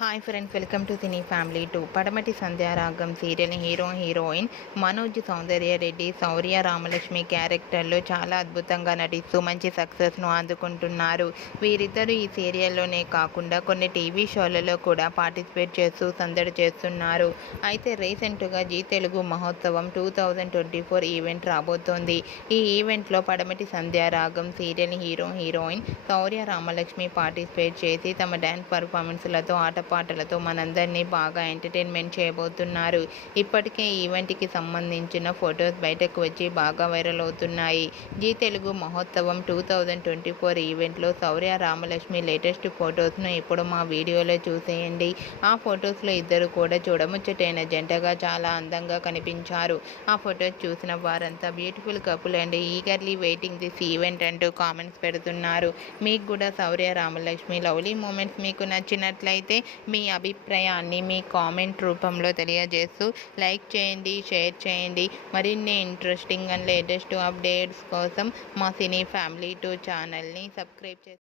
Hi friends, welcome to cine family 2. పడమటి Sandhyaragam serial heroine Manoj సౌందర్య రెడ్డి, శౌర్య రామలక్ష్మి క్యారెక్టర్లో చాలా అద్భుతంగా నటిస్తూ మంచి సక్సెస్ను అందుకుంటున్నారు. వీరిద్దరూ ఈ సీరియల్లోనే కాకుండా కొన్ని టీవీ షోలలో కూడా పార్టిసిపేట్ చేస్తూ సందడి చేస్తున్నారు. అయితే రీసెంట్గా జీ తెలుగు మహోత్సవం 2024 ఈవెంట్ రాబోతోంది. ఈ ఈవెంట్లో పడమటి సంధ్యారాగం సీరియల్ హీరోయిన్ శౌర్య రామలక్ష్మి పార్టిసిపేట్ చేసి తమ డ్యాన్స్ పర్ఫార్మెన్స్లతో ఆటపాటలతో మనందరినీ బాగా ఎంటర్టైన్మెంట్ చేయబోతున్నారు. ఇప్పటికే ఈ ఈవెంట్కి సంబంధించిన ఫొటోస్ బయటకు వచ్చి బాగా వైరల్ అవుతున్నాయి. జీ తెలుగు మహోత్సవం 2024 ఈవెంట్లో శౌర్య రామలక్ష్మి లేటెస్ట్ ఫొటోస్ను ఇప్పుడు మా వీడియోలో చూసేయండి. ఆ ఫొటోస్లో ఇద్దరు కూడా చూడముచ్చటైన జంటగా చాలా అందంగా కనిపించారు. ఆ ఫొటోస్ చూసిన వారంతా beautiful couple and eagerly waiting this event అంటూ కామెంట్స్ పెడుతున్నారు. మీకు కూడా శౌర్య రామలక్ష్మి లవ్లీ మూమెంట్స్ మీకు నచ్చినట్లయితే మీ అభిప్రాయాన్ని మీ కామెంట్ రూపంలో తెలియజేస్తూ లైక్ చేయండి, షేర్ చేయండి. మరిన్ని ఇంట్రెస్టింగ్ అండ్ లేటెస్ట్ అప్డేట్స్ కోసం మా సినీ ఫ్యామిలీ 2 ఛానల్ని సబ్స్క్రైబ్ చేయండి.